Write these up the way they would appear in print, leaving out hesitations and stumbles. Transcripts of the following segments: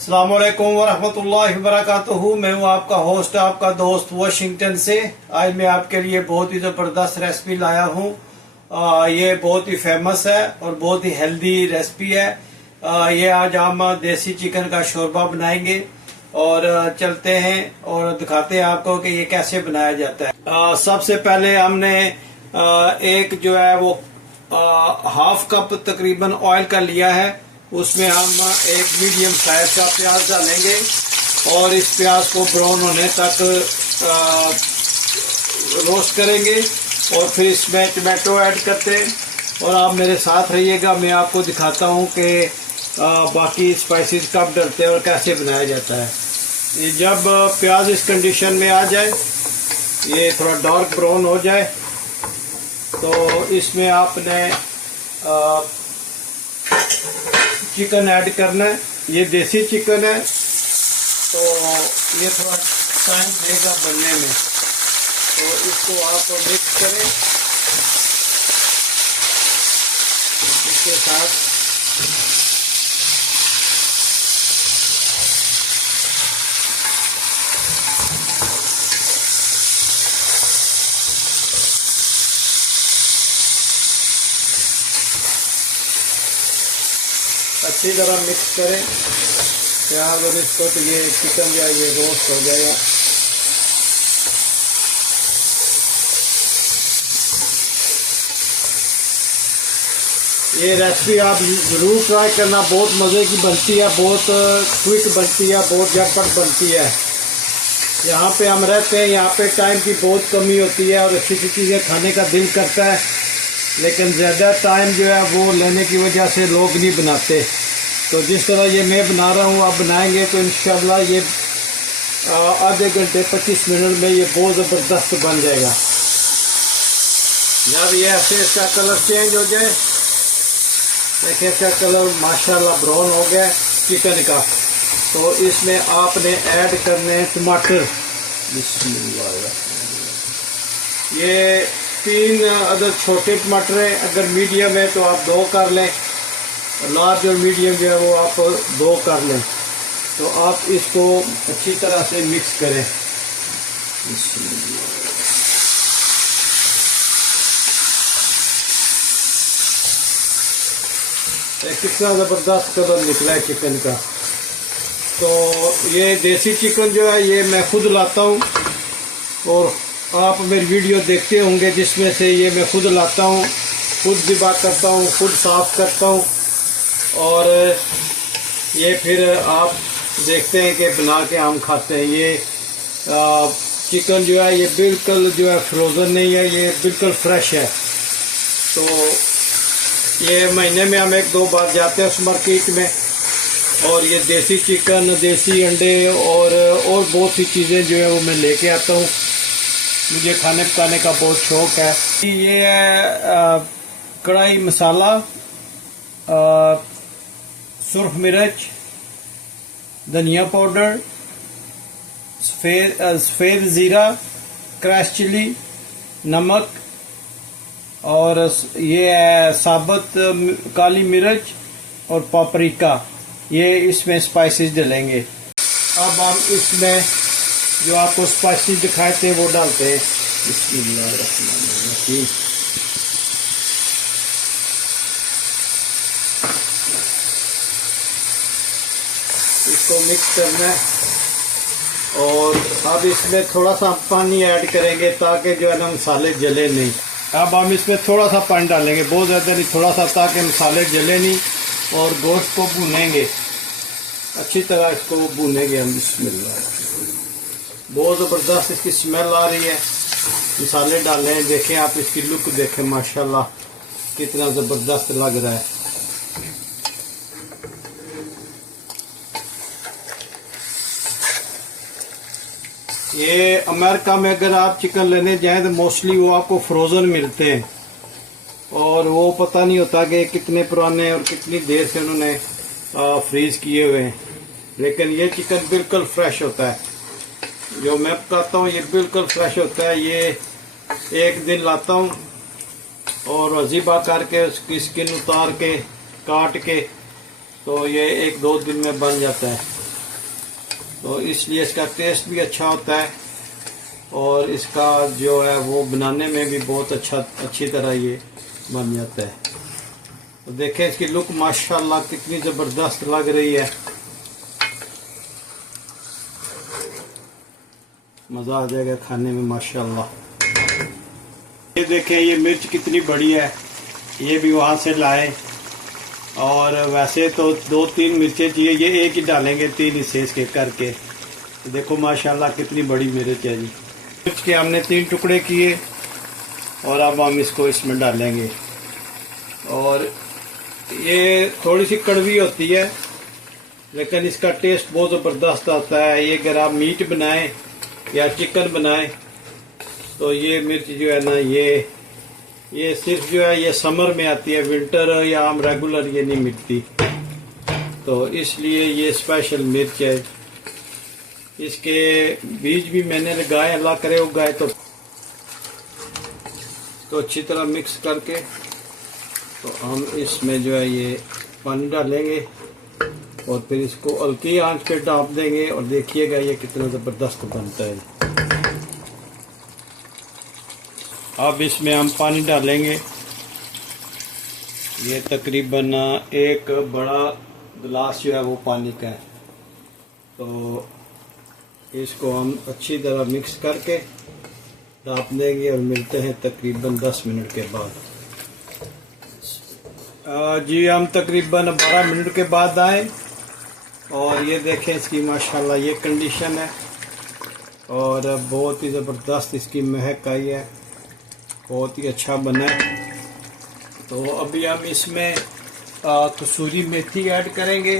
अस्सलाम वालेकुम वरहमतुल्लाहि वबरकातुहू। मैं हूँ आपका होस्ट, आपका दोस्त वाशिंगटन से। आज मैं आपके लिए बहुत ही ज़बरदस्त रेसिपी लाया हूँ। ये बहुत ही फेमस है और बहुत ही हेल्दी रेसिपी है। ये आज हम देसी चिकन का शोरबा बनाएंगे और चलते हैं और दिखाते हैं आपको कि ये कैसे बनाया जाता है। सबसे पहले हमने एक जो है वो हाफ कप तकरीबन ऑयल का लिया है। उसमें हम एक मीडियम साइज का प्याज डालेंगे और इस प्याज को ब्राउन होने तक रोस्ट करेंगे और फिर इसमें टमाटो ऐड करते हैं। और आप मेरे साथ रहिएगा, मैं आपको दिखाता हूँ कि बाकी स्पाइसेस कब डलते हैं और कैसे बनाया जाता है। ये जब प्याज इस कंडीशन में आ जाए, ये थोड़ा डार्क ब्राउन हो जाए, तो इसमें आपने चिकन ऐड करना है। ये देसी चिकन है तो ये थोड़ा टाइम लेगा बनने में, तो इसको आप मिक्स करें इसके साथ। अच्छी तरह मिक्स करें प्याज और इसको, तो ये चिकन जो है ये रोस्ट हो जाएगा। ये रेसिपी आप ज़रूर ट्राई करना, बहुत मज़े की बनती है, बहुत क्विक बनती है, बहुत झटपट बनती है। यहाँ पे हम रहते हैं, यहाँ पे टाइम की बहुत कमी होती है और अच्छी अच्छी चीज़ें खाने का दिल करता है, लेकिन ज़्यादा टाइम जो है वो लेने की वजह से लोग नहीं बनाते। तो जिस तरह ये मैं बना रहा हूँ, आप बनाएंगे तो इंशाल्लाह ये आधे घंटे 25 मिनट में ये बहुत ज़बरदस्त बन जाएगा। जब ये ऐसे इसका कलर चेंज हो जाए, देखिए इसका कलर माशाल्लाह ब्राउन हो गया चिकन का, तो इसमें आपने ऐड करने हैं टमाटर। ये 3 अदर छोटे टमाटर हैं, अगर मीडियम है तो आप 2 कर लें, लार्ज और मीडियम जो है वो आप 2 कर लें। तो आप इसको अच्छी तरह से मिक्स करें। कितना ज़बरदस्त कलर निकला है चिकन का। तो ये देसी चिकन जो है ये मैं खुद लाता हूँ और आप मेरी वीडियो देखते होंगे जिसमें से ये मैं खुद लाता हूँ, खुद ज़िबा करता हूँ, खुद साफ़ करता हूँ और ये फिर आप देखते हैं कि बना के हम खाते हैं। ये चिकन जो है ये बिल्कुल जो है फ्रोज़न नहीं है, ये बिल्कुल फ्रेश है। तो ये महीने में हम 1-2 बार जाते हैं उस मार्केट में और ये देसी चिकन, देसी अंडे और बहुत सी चीज़ें जो है वो मैं लेके आता हूँ। मुझे खाने पकाने का बहुत शौक है। ये है कढ़ाई मसाला, सुर्ख मिर्च, धनिया पाउडर, सफ़ेद ज़ीरा, क्रश चिली, नमक और ये है साबुत काली मिर्च और पापरिका। ये इसमें स्पाइसेस डलेंगे। अब हम इसमें जो आपको स्पाइसेस दिखाए थे वो डालते हैं। बिस्मिल्लाहिर्रहमानिर्रहीम। इसको मिक्स करना है और अब इसमें थोड़ा सा पानी ऐड करेंगे ताकि जो है ना मसाले जले नहीं। अब हम इसमें थोड़ा सा पानी डालेंगे, बहुत ज़्यादा नहीं, थोड़ा सा, ताकि मसाले जले नहीं। और गोश्त को भूनेंगे अच्छी तरह, इसको भूनेंगे हम। बिस्मिल्लाह, बहुत ज़बरदस्त इसकी स्मेल आ रही है। मसाले डाले हैं, देखें आप इसकी लुक देखें, माशाल्लाह कितना ज़बरदस्त लग रहा है। ये अमेरिका में अगर आप चिकन लेने जाएं तो मोस्टली वो आपको फ्रोज़न मिलते हैं और वो पता नहीं होता कि कितने पुराने और कितनी देर से उन्होंने फ्रीज़ किए हुए हैं। लेकिन ये चिकन बिल्कुल फ्रेश होता है, जो मैं पकाता हूँ ये बिल्कुल फ्रेश होता है। ये 1 दिन लाता हूँ और ज़िबा करके उसकी स्किन उतार के काट के, तो ये 1-2 दिन में बन जाता है। तो इसलिए इसका टेस्ट भी अच्छा होता है और इसका जो है वो बनाने में भी बहुत अच्छी तरह ये बन जाता है। तो देखें इसकी लुक माशाल्लाह कितनी ज़बरदस्त लग रही है, मज़ा आ जाएगा खाने में माशाल्लाह। ये देखें ये मिर्च कितनी बड़ी है, ये भी वहाँ से लाए और वैसे तो 2-3 मिर्चें चाहिए, ये एक ही डालेंगे 3 हिस्से इसके करके। तो देखो माशाल्लाह कितनी बड़ी मिर्च है जी। मिर्च के हमने 3 टुकड़े किए और अब हम इसको इसमें डालेंगे। और ये थोड़ी सी कड़वी होती है लेकिन इसका टेस्ट बहुत ज़बरदस्त आता है। ये अगर आप मीट बनाएं या चिकन बनाएं तो ये मिर्च जो है ना ये सिर्फ जो है ये समर में आती है, विंटर या आम रेगुलर ये नहीं मिलती। तो इसलिए ये स्पेशल मिर्च है। इसके बीज भी मैंने लगाए, अल्लाह करे उगाए तो अच्छी तरह मिक्स करके तो हम इसमें जो है ये पानी डालेंगे और फिर इसको हल्की आंच पे ढाँप देंगे और देखिएगा ये कितना ज़बरदस्त बनता है। अब इसमें हम पानी डालेंगे, ये तकरीबन 1 बड़ा गिलास जो है वो पानी का है। तो इसको हम अच्छी तरह मिक्स करके ढाँप देंगे और मिलते हैं तकरीबन 10 मिनट के बाद। जी हम तकरीबन 12 मिनट के बाद आए और ये देखें इसकी माशाल्लाह ये कंडीशन है और बहुत ही ज़बरदस्त इसकी महक आई है, बहुत ही अच्छा बना है। तो अभी हम इसमें कसूरी मेथी ऐड करेंगे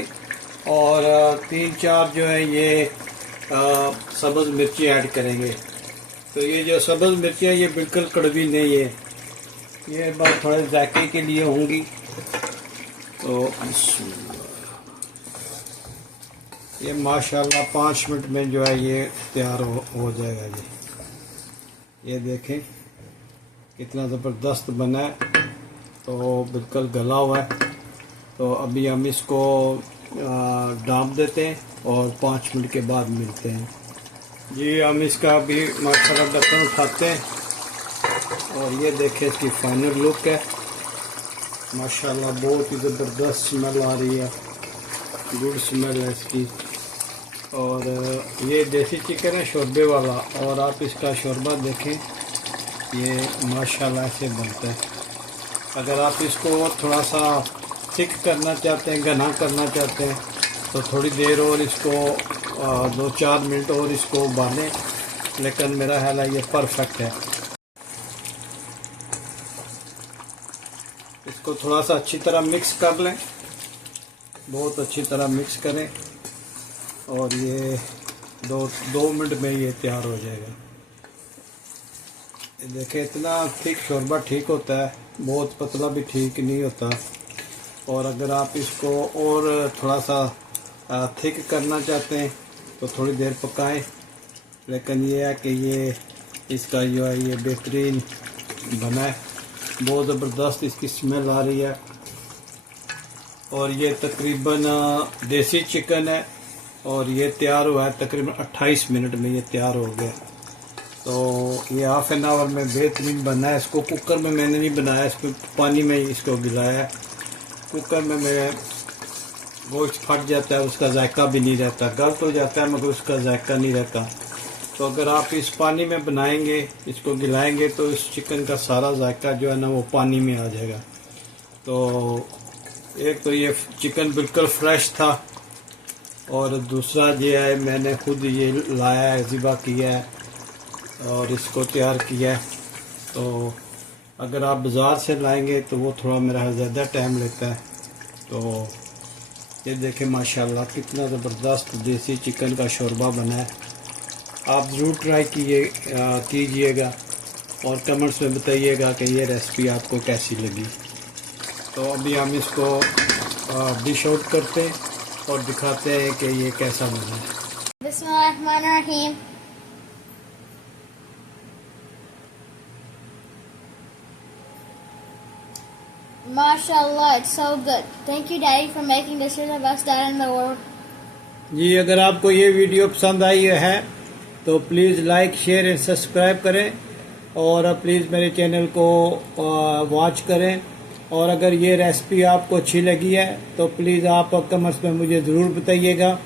और 3-4 जो है ये सब्ज़ मिर्ची ऐड करेंगे। तो ये जो सब्ज़ मिर्ची है ये बिल्कुल कड़वी नहीं है, ये बस थोड़े जायके के लिए होंगी। तो ये माशाल्लाह 5 मिनट में जो है ये तैयार हो जाएगा जी। ये देखें कितना ज़बरदस्त बना है, तो बिल्कुल गला हुआ है। तो अभी हम इसको ढाँप देते हैं और 5 मिनट के बाद मिलते हैं जी। हम इसका अभी माशाल्लाह ढक्कन उठाते हैं और ये देखें इसकी फाइनल लुक है माशाल्लाह, बहुत ही ज़बरदस्त स्मेल आ रही है, गुड स्मेल है इसकी। और ये देसी चिकन है शोरबे वाला और आप इसका शोरबा देखें ये माशाल्लाह ऐसे बनता है। अगर आप इसको थोड़ा सा थिक करना चाहते हैं, घना करना चाहते हैं तो थोड़ी देर और इसको 2-4 मिनट और इसको उबालें, लेकिन मेरा ख्याल है ये परफेक्ट है। इसको थोड़ा सा अच्छी तरह मिक्स कर लें, बहुत अच्छी तरह मिक्स करें और ये 2 मिनट में ये तैयार हो जाएगा। देखिए इतना थिक शोरबा ठीक होता है, बहुत पतला भी ठीक नहीं होता। और अगर आप इसको और थोड़ा सा थिक करना चाहते हैं तो थोड़ी देर पकाएं, लेकिन ये है कि ये इसका जो है ये बेहतरीन बना है, बहुत ज़बरदस्त इसकी स्मेल आ रही है। और ये तकरीबन देसी चिकन है और ये तैयार हुआ है तकरीबन 28 मिनट में ये तैयार हो गया। तो ये हाफ एन आवर में बेहतरीन बना है। इसको कुकर में मैंने नहीं बनाया, इसको पानी में ही इसको गिलाया है। कुकर में मैं गोश्त फट जाता है, उसका जायका भी नहीं रहता, गल तो जाता है मगर उसका जायका नहीं रहता। तो अगर आप इस पानी में बनाएंगे, इसको गिलाएंगे तो इस चिकन का सारा जायका जो है ना वो पानी में आ जाएगा। तो एक तो ये चिकन बिल्कुल फ्रेश था और दूसरा ये है मैंने खुद ये लाया है, ज़िबा किया है और इसको तैयार किया है। तो अगर आप बाज़ार से लाएंगे तो वो थोड़ा मेरा ज़्यादा टाइम लेता है। तो ये देखें माशाल्लाह कितना ज़बरदस्त देसी चिकन का शोरबा बना है। आप ज़रूर ट्राई कीजिएगा और कमेंट्स में बताइएगा कि ये रेसिपी आपको कैसी लगी। तो अभी हम इसको डिश आउट करते हैं और दिखाते हैं कि ये कैसा बना है। बिस्मिल्लाहिर्रहमानिर्रहीम। Mashallah, it's so good. Thank you, Daddy, for making this. You're the best dad in the world. जी, अगर आपको ये वीडियो पसंद आई है तो please like share and subscribe करें और प्लीज़ मेरे चैनल को वॉच करें। और अगर ये रेसिपी आपको अच्छी लगी है तो प्लीज़ आप कमेंट्स में मुझे ज़रूर बताइएगा।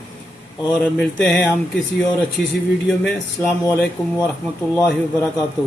और मिलते हैं हम किसी और अच्छी सी वीडियो में। अस्सलाम वालेकुम व रहमतुल्लाहि व बरकातुहू।